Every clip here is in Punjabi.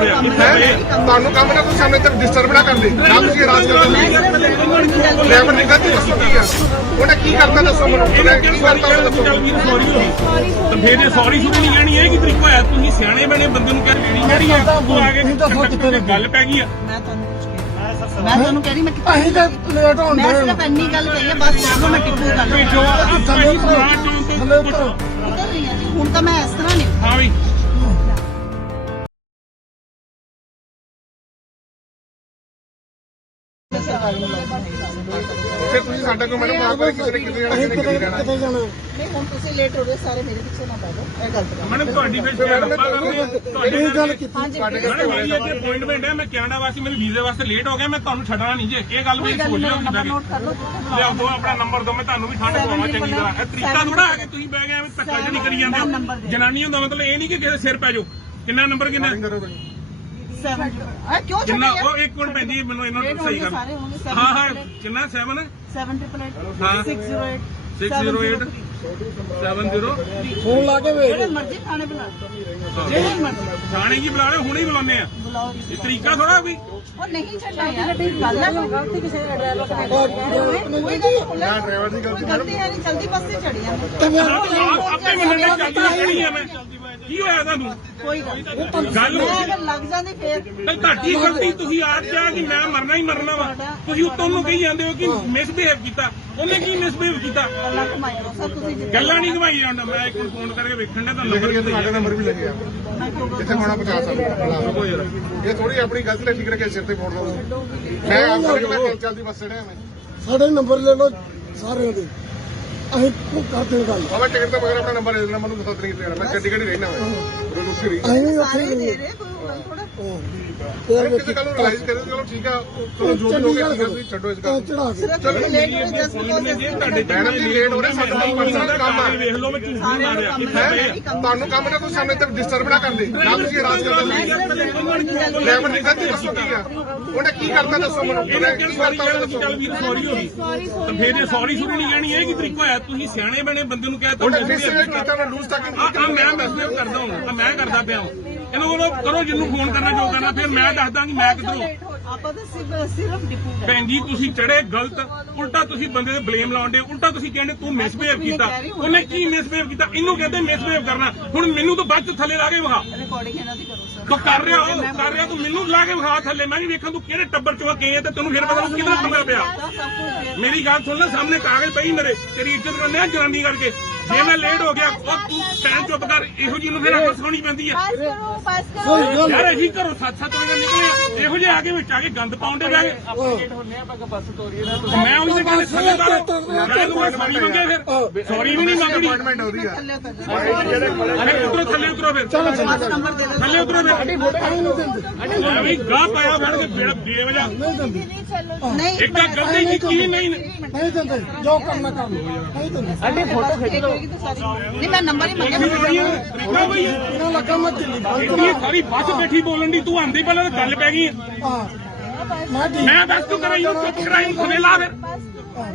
ਤੁਹਾਨੂੰ ਕੰਮ ਨਾ ਕੋਈ ਸਾਹਮਣੇ ਤੱਕ ਡਿਸਟਰਬ ਨਾ ਕਰਦੇ ਨਾ ਤੁਸੀਂ ਰਾਜ ਕਰਦੇ? ਡਰਾਈਵਰ ਨੇ ਗਲਤੀ ਦੱਸੋ ਕੀ ਆ? ਉਹਨੇ ਕੀ ਕਰਤਾ ਦੱਸੋ ਮੈਨੂੰ? ਉਹਨੇ ਕੀ ਕਰਤਾ ਉਹ ਕਹਿਣਾ ਦੱਸੋ। ਤਾਂ ਫੇਰ ਇਹ ਸੌਰੀ ਸੁਣੀ ਨਹੀਂ ਜਾਣੀ ਇਹ ਕੀ ਤਰੀਕਾ ਹੋਇਆ? ਤੁਸੀਂ ਸਿਆਣੇ ਬਣੇ ਬੰਦੇ ਨੂੰ ਕਹਿ ਲੇਡੀ ਜਿਹੜੀ ਹੈ ਤੂੰ ਆ ਕੇ ਗੱਲ ਪੈ ਗਈ ਆ। ਮੈਂ ਤੁਹਾਨੂੰ ਕੁਝ ਕਿਹਾ ਮੈਂ ਤੁਹਾਨੂੰ ਕਹਿ ਰਹੀ ਮੈਂ ਕਿੱਥੇ ਅਸੀਂ ਤਾਂ ਲੇਟ ਹੋਣ ਮੈਂ ਦੇ ਸਿਰਫ ਇੰਨੀ ਗੱਲ ਕਹੀ ਹੈ ਬਸ ਜਦੋਂ ਮੈਂ ਟਿੱਪੂ ਗੱਲ ਵੀ ਜੋ ਸਮਾਜ ਚੋਂ ਤੋਂ ਉਤਰ। ਰਹੀ ਹਾਂ ਜੀ। ਹੁਣ ਤਾਂ ਮੈਂ ਇਸ ਤਰ੍ਹਾਂ ਨਹੀਂ। ਹਾਂ ਵੀ। ਫਿਰ ਤੁਸੀਂ ਸਾਡਾ ਕੋਈ ਮੈਨੂੰ ਮਾਰ ਕੋਈ ਕਿਸੇ ਨੇ ਕਿਤੇ ਜਾਣਾ ਅਸੀਂ ਕਿਸੇ ਨੇ ਕਿਤੇ ਕਿਤੇ ਜਾਣਾ ਕਿਤੇ ਜਾਣਾ। ਨਹੀਂ ਹੁਣ ਤੁਸੀਂ ਲੇਟ ਹੋ ਰਹੇ ਸਾਰੇ ਮੇਰੇ ਪਿੱਛੇ ਨਾ ਪੈ ਜਾਓ ਇਹ ਗਲਤ ਗੱਲ ਮੈਡਮ ਤੁਹਾਡੀ ਫਿਰ ਸ਼ਾਇਦ ਆਪਾਂ ਕਰਦੇ ਤੁਹਾਡੀ ਇਹ ਗੱਲ ਕੀਤੀ। ਹਾਂਜੀ ਤੁਹਾਡੇ ਮੈਡਮ ਮੇਰੀ ਇੱਥੇ ਅਪਾਇੰਟਮੈਂਟ ਹੈ ਮੈਂ ਕੈਨੇਡਾ ਵਾਸਤੇ ਮੇਰੇ ਵੀਜ਼ੇ ਵਾਸਤੇ ਲੇਟ ਹੋ ਗਿਆ ਮੈਂ ਤੁਹਾਨੂੰ ਛੱਡਣਾ ਨਹੀਂ ਜੇ। ਇਹ ਗੱਲ ਸੋਚ ਲਿਓ ਕਿਦਾਂ ਲਿਆਓ ਦੋ ਆਪਣਾ ਨੰਬਰ ਦੋ ਮੈਂ ਤੁਹਾਨੂੰ ਵੀ ਠੰਡ ਪਵਾਵਾਂ ਚੰਗੀ ਤਰ੍ਹਾਂ। ਇਹ ਤਰੀਕਾ ਥੋੜਾ ਹੈ ਕਿ ਤੁਸੀਂ ਬਹਿ ਗਏ ਐਵੇਂ ਧੱਕਾ ਜਿਹੜੀ ਕਰੀ ਜਾਂਦੇ ਜਨਾਨੀ ਹੁੰਦਾ ਮਤਲਬ ਇਹ ਨਹੀਂ ਕਿ ਕਿਸੇ ਸਿਰ ਪੈ ਜਾਓ। ਕਿੰਨਾ ਨੰਬਰ ਕਿੰਨਾ? ਸੈਵਨ ਆ ਕਿਉਂ ਕਿੰਨਾ ਛੱਡਿਆ ਉਹ ਇੱਕ ਮਿੰਟ ਪੈਂਦੀ ਮੈਨੂੰ ਇਹਨਾਂ ਨੂੰ ਹੋ ਸਹੀ ਕਰ ਸਾਰੇ ਹੋਣਗੇ ਹਾਂ ਹਾਂ ਕਿੰਨਾ? 7 7 ਟ੍ਰਿਪਲ ਹਾਂ। 608 608 70 ਫੋਨ ਲਾ ਕੇ ਵੇਖ ਜਿਹੜੇ ਮਰਜ਼ੀ ਖਾਣੇ ਬਣਾ ਲਓ। ਜਿਹੜੇ ਮਰਜ਼ੀ। ਥਾਣੇ ਕੀ ਬੁਲਾ ਰਹੇ ਹੁਣੇ ਹੀ ਬੁਲਾਉਂਦੇ ਆ। ਬੁਲਾਓ ਇਹ ਤਰੀਕਾ ਥੋੜਾ ਵੀ। ਉਹ ਨਹੀਂ ਛੱਡਣਾ ਯਾਰ ਗੱਲ ਹੈ ਗਲਤੀ ਕਿਸੇ ਦਾ ਡਰਾਈਵਰ ਦਾ ਕੋਈ ਨਾ ਡਰਾਈਵਰ ਦੀ ਗਲਤੀ ਗਲਤੀ ਹੈ ਨਹੀਂ ਜਲਦੀ ਬੱਸ ਤੇ ਚੜੀ ਆ ਤੇ ਫਿਰ ਆਪ- ਮੰਨਣੇ ਚੱਲਦੀ ਖੜੀ ਆ ਮੈਂ। ਕੀ ਹੋਇਆ ਤੁਹਾਨੂੰ? ਕੋਈ ਗੱਲ ਨਹੀਂ। ਗੱਲ ਲੱਗ ਜਾਂਦੀ ਫੇਰ। ਤੇ ਤੁਹਾਡੀ ਗਲਤੀ ਤੁਸੀਂ ਆਪ ਕਿਹਾ ਕਿ ਮੈਂ ਮਰਨਾ ਹੀ ਮਰਨਾ ਵਾ। ਤੁਸੀਂ ਉੱਤੋਂ ਨੂੰ ਕਹੀ ਜਾਂਦੇ ਹੋ ਕਿ ਮਿਸਬਿਹੇਵ ਕੀਤਾ। ਉਹਨੇ ਕੀ ਮਿਸਬਿਹੇਵ ਕੀਤਾ? ਗੱਲਾਂ ਘੁਮਾਈ ਜਾਓ ਸਰ ਤੁਸੀਂ ਜਿੱਦਾਂ ਗੱਲਾਂ ਨਹੀਂ ਘਵਾਈ ਜਾਂਦਾ। ਮੈਂ ਇੱਕ ਫੋਨ ਕਰਕੇ ਵੇਖਣ ਦਾ ਤੁਹਾਨੂੰ। ਲਿਖ ਨੰਬਰ ਲਿਆ ਤੁਹਾਡਾ ਨੰਬਰ ਵੀ ਲੱਗਿਆ ਜਿੱਥੇ ਹੋਣਾ ਪਹੁੰਚਾ ਸਕਦਾ ਇਹ ਥੋੜੀ ਆਪਣੀ ਗਲਤੀ ਤੇ ਠੀਕ ਰੱਖੇ ਸਿਰ ਤੇ ਫੋੜ ਲਓ। ਮੈਂ ਆਪ ਕਰਕੇ ਮੈਂ ਚੱਲ- ਚੱਲਦੀ ਬੱਸ ਚੜਿਆ ਮੈਂ। ਸਾਡੇ ਨੰਬਰ ਲੈ ਲਓ ਸਾਰਿਆਂ ਦੇ। ਅਸੀਂ ਉਹ ਕਰਦੇ ਹਾਂ ਗੱਲ ਬਾਬਾ ਟਿਕਟ ਤੋਂ ਮਗਰ ਆਪਣਾ ਨੰਬਰ ਦੇ ਦੇਣਾ ਮੈਨੂੰ ਦੱਸੋ ਤੇ ਜਾਣਾ ਮੈਂ ਚੰਡੀਗੜ੍ਹ ਹੀ ਰਹਿਣਾ ਰੋਜ਼ ਉੱਥੇ ਰਹੀ ਅਸੀਂ ਵੀ ਉੱਥੇ ਸਾਰੇ ਹੀ ਦੇ ਗਏ ਰਹੇ ਕੋਈ ਥੋੜਾ ਫਿਰ ਕਿਸੇ ਗੱਲ ਨੂੰ ਰਿਲਾਈਜ਼ ਕਰੇ ਚਲੋ ਠੀਕ ਆ। ਚਲੋ ਜੋ ਵੀ ਹੋ ਗਿਆ ਠੀਕ ਆ, ਤੁਸੀਂ ਛੱਡੋ ਇਸ ਗੱਲ ਨੂੰ। ਚੜਾ ਕੇ ਸਿਰਫ ਲੇਟ ਹੋ ਜਸਟ ਤੁਹਾਡੇ ਮੈਡਮ ਜੀ ਲੇਟ ਹੋ ਰਹੇ ਸਾਡਾ ਤਾਂ ਪਰਸਨਲ ਕੰਮ ਆ। ਵੇਖ ਲਓ ਮੈਂ ਝੂਠ ਨਹੀਂ ਮਾਰਿਆ। ਕਿੱਥੇ ਹੈਂ? ਤੁਹਾਨੂੰ ਕੰਮ ਨਾ ਕੋਈ ਸਾਹਮਣੇ ਤੱਕ ਡਿਸਟਰਬ ਨਾ ਕਰਦੇ ਨਾ ਤੁਸੀਂ ਰਾਜ ਕਰਦੇ। ਡਰਾਈਵਰ ਨੇ ਗਲਤੀ ਦੱਸੋ। ਕੀ ਆ। ਉਹਨੇ ਕੀ ਕਰਤਾ ਦੱਸੋ ਮੈਨੂੰ? ਉਹਨੇ ਕਿਹੜੀ ਕੀ ਕਰਤਾ ਕਿ ਦੱਸੋ? ਸੌਰੀ ਹੋ ਗਈ। ਤਾਂ ਫੇਰ ਇਹ ਸੌਰੀ ਸੁਣੀ ਨਹੀਂ ਜਾਣੀ ਇਹ ਕੀ ਤਰੀਕਾ ਹੋਇਆ? ਤੁਸੀਂ ਸਿਆਣੇ ਬਣੇ ਬੰਦੇ ਨੂੰ ਕਹਿ ਤਾ ਉਹਨੇ ਮਿਸਬਿਹੇਵ ਕੀਤਾ ਮੈਂ ਲੂਜ਼ ਟਾਕਿੰਗ ਆ ਆ ਮੈਂ ਮੈਸੇਜ ਕਰਦਾ ਹਾਂ ਆ ਮੈਂ ਕਰਦਾ ਪਿਆ ਹਾਂ। ਇਹਨੂੰ ਬੋਲੋ ਕਰੋ ਜਿੰਨੂੰ ਫੋਨ ਕਰਨਾ ਜੋ ਕਰਨਾ ਫਿਰ ਮੈਂ ਦੱਸਦਾ ਕਿ ਮੈਂ ਕਿੱਧਰੋਂ। ਆਪਾਂ ਤਾਂ ਸਿਰਫ ਸਿਰਫ ਡਿਪੂ ਗਏ ਭੈਣ ਜੀ ਤੁਸੀਂ ਚੜੇ ਗਲਤ ਉਲਟਾ ਤੁਸੀਂ ਬੰਦੇ ਤੇ ਬਲੇਮ ਲਾਉਂਦੇ ਉਲਟਾ ਤੁਸੀਂ ਕਹਿੰਦੇ ਤੂੰ ਮਿਸਬਿਹੇਵ ਕੀਤਾ। ਉਹਨੇ ਕੀ ਮਿਸਬਿਹੇਵ ਕੀਤਾ? ਇਹਨੂੰ ਕਹਿੰਦੇ ਮਿਸਬਿਹੇਵ ਕਰਨਾ। ਹੁਣ ਮੈਨੂੰ ਤਾਂ ਬਾਅਦ ਚ ਥੱਲੇ ਲਾ ਕੇ ਵਿਖਾ। ਰਿਕਾਰਡਿੰਗ ਇਹਨਾਂ ਦੀ ਕਰੋ। ਤੂੰ ਕਰ ਰਿਹਾ ਉਹ ਕਰ ਰਿਹਾ ਤੂੰ ਮੈਨੂੰ ਲਾ ਕੇ ਵਿਖਾ ਥੱਲੇ। ਮੈਂ ਵੀ ਵੇਖਾਂ ਤੂੰ ਕਿਹੜੇ ਟੱਬਰ ਚੋਂ ਗਏ ਆ ਤੇ ਤੈਨੂੰ ਫਿਰ ਪਤਾ ਕਿਹਦਾ ਪੰਗਾ ਪਿਆ। ਮੇਰੀ ਗੱਲ ਸੁਣ ਲੈ ਸਾਹਮਣੇ ਕਾਗਜ਼ ਪਈ ਮੇਰੇ। ਤੇਰੀ ਇੱਜ਼ਤ ਕਰਨੇ ਆ ਜਨਾਨੀ ਕਰਕੇ। ਜੇ ਮੈਂ ਲੇਟ ਹੋ ਗਿਆ ਉਹ ਤੂੰ ਟਾਈਮ ਚੁੱਪ ਕਰ ਇਹੋ ਜਿਹੀ ਨੂੰ ਫਿਰ ਅੱਖ ਸੁਣੀ ਪੈਂਦੀ ਆ। ਗੱਲ ਯਾਰ ਅਸੀਂ ਘਰੋਂ ਸੱਤ ਸੱਤ ਵਜੇ ਨਿਕਲੇ ਆ। ਇਹੋ ਜਿਹੇ ਆ ਕੇ ਵਿੱਚ ਆ ਕੇ ਗੰਦ ਪਾਉਂਦੇ ਬਹਿ ਗਏ। ਮੈਂ ਉਹਦੇ ਕਹਿੰਦੇ ਥੱਲੇ ਕਰ ਸੌਰੀ ਮੰਗੇ ਫਿਰ। ਸੌਰੀ ਵੀ ਨਹੀਂ ਮੰਗਣੀ ਅਪਾਇੰਟਮੈਂਟ ਹੋ ਰਹੀ ਆ। ਥੱਲੇ ਉਤਰ ਜਾਓ ਅਰੇ ਉਤਰੋ ਥੱਲੇ ਉਤਰੋ ਫਿਰ। ਬਸ ਦੇ ਥੱਲੇ ਉਤਰੋ ਫਿਰ ਅਸੀਂ ਨਹੀਂ ਦਿੰਦੇ। ਮੈਂ ਵੀ ਗਾਹ ਪਾਇਆ ਫੜ ਕੇ ਬੇੜਾ ਬੇਵਜਾ। ਨਹੀਂ ਦਿੰਦੇ। ਨਹੀਂ ਇੱਕ ਤਾਂ ਗਲਤੀ ਕੀਤੀ ਨਹੀਂ ਨਹੀਂ। ਦਿੰਦੇ। ਜੋ ਕਰਨਾ ਕਰ ਲਓ ਨਹੀਂ ਦਿੰਦੇ। ਅੱਡੇ ਫੋਟੋ ਖਿੱਚ ਲਓ। ਨਹੀਂ ਮੈਂ ਨੰਬਰ ਹੀ ਮੰਗਿਆ ਤਰੀਕਾ ਬਈ। ਇਹਨਾਂ ਲੱਗਾ ਮੈਂ ਦਿੱਲੀ ਬੰਦ ਇੰਨੀ ਸਾਰੀ ਬੱਸ ਬੈਠੀ ਬੋਲਣ ਦੀ ਤੂੰ ਆਂਦੀ ਪਹਿਲਾਂ ਤਾਂ ਗੱਲ ਪੈ ਗਈ। ਹਾਂ। ਮੈਂ ਦੱਸ ਤੂੰ ਕਰਾਈ ਨੂੰ ਚੁੱਪ ਕਰਾਈ ਖਵੇਲਾ ਫਿਰ।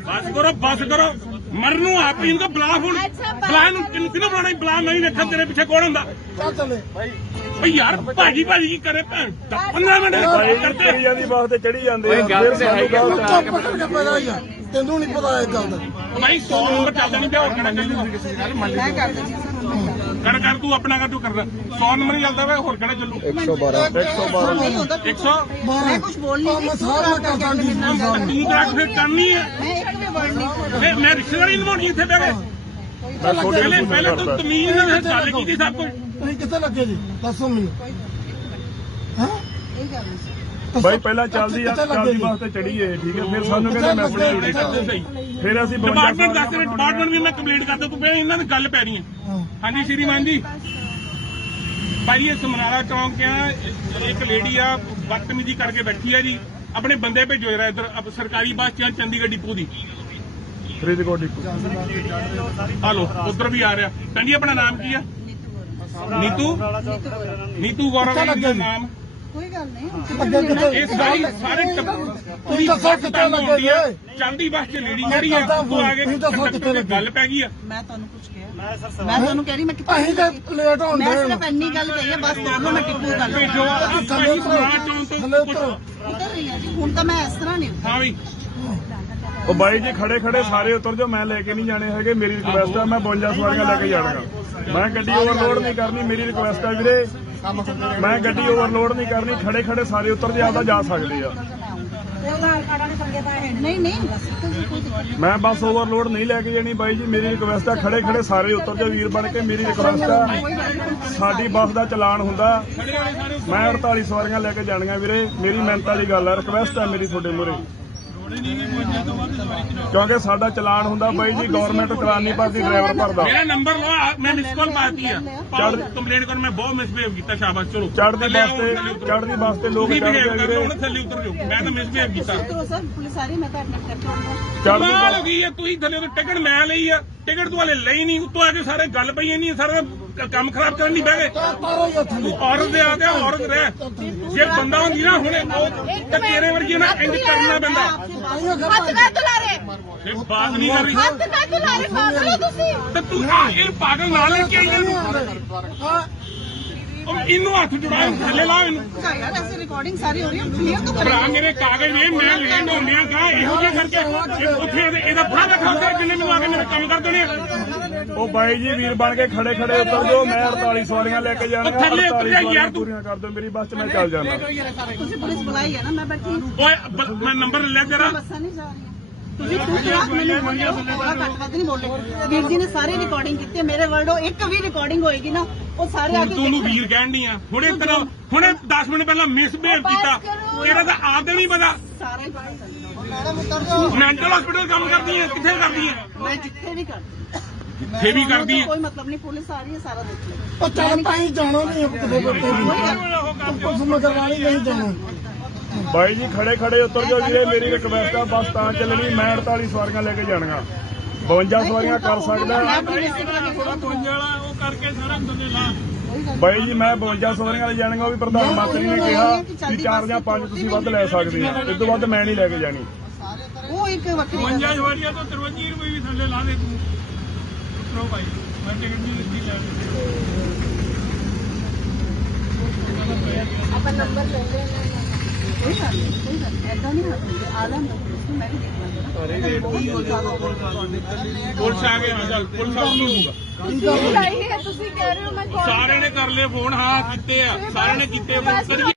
ਬਸ ਕਰੋ ਬਸ ਕਰੋ। ਮਰਨ ਨੂੰ ਆਪ ਹੀ ਇਨਕਾ ਬਲਾ ਹੁਣ। ਬਲਾ ਨੂੰ ਕਿਨ ਕਿਨ ਬਣਾਣਾ ਬਲਾ ਨਹੀਂ ਰੱਖਾ ਤੇਰੇ ਪਿੱਛੇ ਕੋਣ ਹੁੰਦਾ? ਚੱਲ ਚੱਲੇ। ਬਈ ਯਾਰ ਭਾਜੀ ਭਾਜੀ ਕੀ ਕਰੇ ਭੈਣ? 15 ਮਿੰਟ ਕਰਦੇ। ਜਾਂਦੀ ਬਾਸ ਤੇ ਚੜੀ ਜਾਂਦੇ ਆ ਫਿਰ ਸਾਨੂੰ ਚੁੱਪ ਕਰਕੇ ਪੈਦਾ ਹੀ ਆ ਤੈਨੂੰ ਨਹੀਂ ਪਤਾ ਇਹ ਗੱਲ ਦਾ। ਭਾਈ 100 ਨੰਬਰ ਚੱਲਦਾ ਨਹੀਂ ਪਿਆ ਹੋਰ ਕਿਹੜਾ ਚੱਲੂ ਮੈਂ ਕਰ ਕਰ ਕਰ ਤੂੰ ਆਪਣਾ ਕਰ ਤੂੰ ਕਰਦਾ। 100 ਨੰਬਰ ਹੀ ਚੱਲਦਾ ਵਾ ਹੋਰ ਕਿਹੜਾ ਚੱਲੂ? 112 ਨਹੀਂ ਹੁੰਦਾ 100 ਮੈਂ ਕੁਝ ਬੋਲ ਨਹੀਂ ਮੈਂ ਸਾਰਾ ਕਰਦਾ ਤੂੰ ਤਾਂ ਫਿਰ ਕਰਨੀ ਹੈ। ਮੈਂ ਇੱਕ ਵੀ ਵਰਡ ਨਹੀਂ ਫਿਰ ਮੈਂ ਰਿਸ਼ਤੇਦਾਰੀ ਨਿਭਾਉਣੀ ਇੱਥੇ ਕੇ। ਪਹਿਲੇ ਪਹਿਲੇ ਤੂੰ ਤਮੀਜ਼ ਨਾਲ ਗੱਲ ਕੀਤੀ ਸਭ ਕੁਝ ਤੁਸੀਂ ਕਿੱਥੇ ਲੱਗੇ ਜੀ? ਦੱਸੋ ਮੈਨੂੰ। ਹਾਂ? ਇਹ ਗੱਲ ਨਹੀਂ ਬਾਈ ਪਹਿਲਾਂ ਚੱਲਦੀ ਆ ਚੱਲਦੀ ਬਾਸ ਤੇ ਚੜੀ ਏ ਠੀਕ ਹੈ? ਫਿਰ ਸਾਨੂੰ ਕਹਿੰਦੇ ਮੈਂ ਆਪਣੀ ਡਿਊਟੀ ਕਰਦੇ। ਫਿਰ ਅਸੀਂ 52 ਡਿਪਾਰਟਮੈਂਟ ਦੱਸ ਰਿਹਾ ਡਿਪਾਰਟਮੈਂਟ ਵੀ ਮੈਂ ਕੰਪਲੀਟ ਕਰਦਾ ਤੂੰ ਪਹਿਲਾਂ ਇਹਨਾਂ ਦੀ ਗੱਲ ਪੈ ਰਹੀ ਹੈ। ਹਾਂਜੀ ਸ਼੍ਰੀਮਾਨ ਜੀ। ਭਾਈ ਇਹ ਸਮਨਾਰਾ ਚੌਂਕ ਆ ਇੱਕ ਲੇਡੀ ਆ ਬਦਤਮੀਜ਼ੀ ਕਰਕੇ ਬੈਠੀ ਆ ਜੀ। ਆਪਣੇ ਬੰਦੇ ਭੇਜੋ ਜਰਾ ਇੱਧਰ ਸਰਕਾਰੀ ਬੱਸ ਚ ਚੰਡੀਗੜ੍ਹ ਡਿਪੂ ਦੀ। ਫਰੀਦਕੋਟ ਡਿਪੂ। ਹਲੋ ਉਧਰ ਵੀ ਆ ਰਿਹਾ। ਕਹਿੰਦੀ ਆਪਣਾ ਨਾਮ ਕੀ ਆ? ਨੀਤੂ? ਨੀਤੂ ਗੌਰਵ ਜੀ ਦਾ ਨਾਮ। ਕੋਈ ਗੱਲ ਨਹੀਂ ਅੱਗੇ ਕਿੱਥੇ ਇਹ ਸਾਰੀ ਸਾਰੇ ਤੁਸੀਂ ਦੱਸੋ ਕਿੱਥੇ ਲੱਗੇ ਚੰਦੀ ਬੱਸ ਚ ਲੇਡੀ ਜਿਹੜੀ ਆ ਤੂੰ ਆ ਕੇ ਤੁਸੀਂ ਦੱਸੋ ਕਿੱਥੇ ਲੱਗੇ? ਗੱਲ ਪੈ ਗਈ ਆ? ਮੈਂ ਤੁਹਾਨੂੰ ਕੁਝ ਕਿਹਾ। ਮੈਂ ਤੁਹਾਨੂੰ ਕਹਿ ਰਹੀ ਮੈਂ ਕਿੱਥੇ ਅਸੀਂ ਤਾਂ ਲੇਟ ਹੋਣ ਮੈਂ ਸਿਰਫ ਇੰਨੀ ਗੱਲ ਕਹੀ ਹੈ ਬਸ ਦੋਨੋਂ ਮੈਂ ਟਿੱਪੂ ਗੱਲ ਭੇਜੋ ਭਾਜੀ ਸਮਾਜ ਚੌਂਕ ਥੱਲੇ ਤੋਂ ਉਤਰੋ। ਕੁਛ ਉਤਰ ਰਹੀ ਹਾਂ ਜੀ ਹੁਣ ਤਾਂ ਮੈਂ ਇਸ ਤਰ੍ਹਾਂ ਨਹੀਂ ਹਾਂ ਵੀ। ਉਹ ਬਾਈ ਜੀ ਖੜੇ ਖੜੇ ਸਾਰੇ ਉਤਰ ਜਾਓ ਮੈਂ ਲੈ ਕੇ ਨਹੀਂ ਜਾਣੇ ਹੈਗੇ ਮੇਰੀ ਰਿਕੁਐਸਟ ਆ ਮੈਂ 52 ਸਵਾਰੀਆਂ ਲੈ ਕੇ ਜਾਣਾਗਾ। ਮੈਂ ਗੱਡੀ ਓਵਰਲੋਡ ਨਹੀਂ ਕਰਨੀ ਮੇਰੀ ਰਿਕੁਐਸਟ ਆ ਵੀਰੇ। ਮੈਂ ਗੱਡੀ ਓਵਰਲੋਡ ਨਹੀਂ ਕਰਨੀ ਖੜੇ ਖੜੇ ਸਾਰੇ ਉਤਰ ਜੇ ਆਪਦਾ ਜਾ ਸਕਦੇ ਆ। ਨਹੀਂ ਨਹੀਂ। ਮੈਂ ਬੱਸ ਓਵਰਲੋਡ ਨਹੀਂ ਲੈ ਕੇ ਜਾਣੀ ਬਾਈ ਜੀ ਮੇਰੀ ਰਿਕੁਐਸਟ ਆ ਖੜੇ ਖੜੇ ਸਾਰੇ ਉਤਰ ਜਾਓ ਵੀਰ ਬਣ ਕੇ ਮੇਰੀ ਰਿਕੁਐਸਟ ਆ। ਸਾਡੀ ਬੱਸ ਦਾ ਚਲਾਨ ਹੁੰਦਾ। ਮੈਂ 48 ਸਵਾਰੀਆਂ ਲੈ ਕੇ ਜਾਣੀਆਂ ਵੀਰੇ ਮੇਰੀ ਮਿਹਨਤਾਂ ਦੀ ਗੱਲ ਆ ਰਿਕੁਐਸਟ ਆ ਮੇਰੀ ਤੁਹਾਡੇ ਮੂਹਰੇ। ਕਿਉਂਕਿ ਸਾਡਾ ਚਲਾਨ ਹੁੰਦਾ ਬਾਈ ਜੀ ਗਵਰਨਮੈਂਟ ਚਲਾਨ ਨਹੀਂ ਭਰਦੀ ਡਰਾਈਵਰ ਭਰਦਾ। ਮੇਰਾ ਨੰਬਰ ਲਓ ਆ, ਮੈਂ ਮਿਸ ਕਾਲ ਮਾਰਤੀ ਆ। ਕੰਪਲੇਂਟ ਕਰ ਮੈਂ ਬਹੁਤ ਮਿਸਬਿਹੇਵ ਕੀਤਾ ਸ਼ਾਬਾਸ਼ ਚਲੋ। ਚੜ੍ਹਦੀ ਥੱਲੇ ਬੱਸ ਆਓ, ਤੇ ਥੱਲੇ ਉਤਰੋ। ਚੜ੍ਹਦੀ ਬੱਸ ਤੇ ਲੋਕ ਤੁਸੀਂ ਚੜ੍ਹਦੇ ਆ ਥੱਲੇ ਉਤਰ ਜਾਓ। ਮੈਂ ਤਾਂ ਮਿਸਬਿਹੇਵ ਕੀਤਾ। ਸਰ ਪੁਲਿਸ ਆ ਰਹੀ ਮੈਂ ਤਾਂ ਚੜ੍ਹਦੀ ਕਮਾਲ ਹੋ ਗਈ ਹੈ ਤੁਸੀਂ ਥੱਲੇ ਤੋਂ ਟਿਕਟ ਮੈਂ ਲਈ ਆ ਟਿਕਟ ਤੂੰ ਹਲੇ ਲਈ ਨਹੀਂ ਉੱਤੋਂ ਆ ਕੇ ਸਾਰੇ ਗੱਲ ਪਈ ਨਹੀਂ ਸਾਰਾ ਕੰਮ ਖਰਾਬ ਕਰਨ ਨਹੀਂ ਬਹਿ ਗਏ। ਔਰਤ ਦੇ ਆ ਤੇ ਔਰਤ ਰਹਿ। ਜੇ ਬੰਦਾ ਹੁੰਦੀ ਨਾ ਹੁਣੇ ਉਹ ਤੇ ਤੇਰੇ ਵਰਗੀ ਨਾ ਇੰਜ ਕਰਨਾ ਪੈਂਦਾ। ਹੱਥ ਨਾ ਤੁਲਾਰੇ ਇਹ ਬਾਤ ਨਹੀਂ ਕਰ ਰਹੀ। ਹੱਥ ਨਾ ਤੁਲਾਰੇ ਪਾਗਲ ਹੋ ਤੁਸੀਂ। ਤੇ ਤੂੰ ਇਹ ਪਾਗਲ ਨਾਲ ਲੈ ਕੇ ਆਈ ਇਹਨੂੰ ਹਾਂ। ਉਹ ਇਹਨੂੰ ਹੱਥ ਜੁੜਾ ਇਹਨੂੰ ਥੱਲੇ ਲਾ ਇਹਨੂੰ ਯਾਰ ਐਸੇ ਰਿਕਾਰਡਿੰਗ ਸਾਰੀ ਹੋ ਰਹੀ ਹੈ ਕਲੀਅਰ ਤਾਂ ਭਰਾ ਮੇਰੇ ਕਾਗਜ਼ ਨੇ ਮੈਂ ਲੇਟ ਹੁੰਦਿਆਂ ਕਾ ਇਹੋ ਜਿਹਾ ਕਰਕੇ ਇਹ ਉੱਥੇ ਇਹਦੇ- ਇਹਦਾ ਫੜਾ ਰੱਖਾ ਹੁੰਦਾ ਜਿੰਨੇ ਮੈਨੂੰ ਆ ਕੇ ਮੇਰੇ ਕੰਮ ਕਰ ਦੇਣੇ ਆ। ਉਹ ਬਾਈ ਜੀ ਵੀਰ ਬਣ ਕੇ ਖੜੇ ਖੜੇ ਉਤਰ ਜਾਓ ਮੈਂ 48 ਸਵਾਰੀਆਂ ਲੈ ਕੇ ਉਹ ਥੱਲੇ ਉਤਰ 48 ਜਾ ਯਾਰ ਤੂੰ। ਪੂਰੀਆਂ ਕਰ ਦਿਓ ਮੇਰੀ ਬੱਸ 'ਚ ਮੈਂ ਚੱਲ ਜਾਣਾ ਤੁਸੀਂ ਪੁਲਿਸ ਬੁਲਾਈ ਹੈ ਨਾ ਮੈਂ ਬੈਠੀ ਹਾਂ। ਓਏ ਬ- ਮੈਂ ਨੰਬਰ ਲੈ ਤੇਰਾ ਬੱਸਾਂ ਨਹੀਂ ਜਾ ਰਹੀਆਂ ਤੁਸੀਂ ਤੂੰ ਕਿਹਾ ਮੈਨੂੰ ਬੋਲਿਓ ਵੱਧ ਨਹੀਂ ਬੋਲੇ ਵੀਰ ਜੀ ਨੇ ਸਾਰੀ ਰਿਕਾਰਡਿੰਗ ਕੀਤੀ ਹੈ ਮੇਰੇ ਵਰਡੋ ਇੱਕ ਵੀ ਰਿਕਾਰਡਿੰਗ ਹੋਏਗੀ ਨਾ ਉਹ ਸਾਰੇ ਆ ਕੇ ਤੂੰ ਨੂੰ ਦੇਖਣ। ਵੀਰ ਕਹਿਣ ਦੀ ਆ। ਹੁਣੇ ਤੇਰਾ ਹੁਣੇ 10 ਮਿੰਟ ਪਹਿਲਾਂ ਮਿਸਬਿਹੇਵ ਕੀਤਾ। ਇਹਦਾ ਤਾਂ ਆਪ ਦੇ ਨਹੀਂ ਪਤਾ। ਸਾਰਾ ਹੀ ਉਤਰ ਜਾਓ ਮੈਂਟਲ ਹਸਪੀਟਲ ਕੰਮ ਕਰਦੀ ਹੈ ਕਿੱਥੇ ਕਰਦੀ ਹੈ ਮੈਂ ਜਿੱਥੇ ਵੀ ਕਰਦੀ ਜਿੱਥੇ ਵੀ ਕਰਦੀ ਹੈ ਕੋਈ ਮਤਲਬ ਨਹੀਂ ਪੁਲਿਸ ਆ ਰਹੀ ਹੈ ਸਾਰਾ ਦੇਖ ਲਓ। ਉਹ ਚੱਲ ਪਾਈ ਜਾਣਾ ਨਹੀਂ ਕਿਤੇ ਬੱਤੇ ਵੀ ਪੁਲਿਸ ਮਗਰਵਾਲੀ ਨਹੀਂ ਜਾਣਾ। ਬਾਈ ਜੀ ਖੜੇ ਖੜੇ ਉਤਰ ਜਾਓ ਵੀਰੇ ਮੇਰੀ ਰਿਕਵੈਸਟ ਆ ਬੱਸ ਤਾਂ ਚੱਲਣੀ ਮੈਂ 48 ਸਵਾਰੀਆਂ ਲੈ ਕੇ ਜਾਣੀਆਂ। 52 ਸਵਾਰੀਆਂ ਕਰ ਸਕਦਾ। ਬਾਈ ਜੀ ਮੈਂ 52 ਸਵਾਰੀਆਂ ਲੈ ਜਾਣੀਆਂ ਉਹ ਵੀ ਪ੍ਰਧਾਨ ਮੰਤਰੀ ਨੇ ਕਿਹਾ ਕਿ 4 ਜਾਂ 5 ਤੁਸੀਂ ਵੱਧ ਲੈ ਸਕਦੇ ਆ। ਇਸ ਤੋਂ ਵੱਧ ਮੈਂ ਨਹੀਂ ਲੈ ਕੇ ਜਾਣੀ। ਉਹ ਇੱਕ ਵੱਖਰੀ ਗੱਲ ਹੈ। ਜਵਾਰੀਆ ਤੋਂ 53 ਰੁਪਏ ਵੀ ਥੱਲੇ ਲਾ ਦੇ ਤੂੰ। ਉਤਰੋ ਭਾਈ ਮੈਂ ਟਿਕਟ ਨਹੀਂ ਲਿੱਤੀ ਲੈ ਆਪਾਂ ਨੰਬਰ ਲੈ ਲੈਣਾ ਕੋਈ ਗੱਲ ਨਹੀਂ ਕੋਈ ਗੱਲ ਨਹੀਂ। ਐਦਾਂ ਨਹੀਂ ਹੁੰਦੀ ਆਲਮ ਦਾ ਪੁਲਿਸ ਨੂੰ ਮੈਂ ਵੀ ਦੇਖ ਲਾਂਗਾ ਪੁਲਿਸ ਆ ਗਏ ਹਾਂ ਚੱਲ ਪੁਲਿਸ ਆ ਗਈ ਤੁਸੀਂ ਲਾਈ ਹੈ ਤੁਸੀਂ ਕਹਿ ਰਹੇ ਹੋ ਮੈਂ call ਸਾਰਿਆਂ ਨੇ ਕਰ ਲਏ ਫੋਨ ਹਾਂ ਕੀਤੇ ਆ। ਸਾਰਿਆਂ ਨੇ ਕੀਤੇ ਫੋਨ ਕਰੀਏ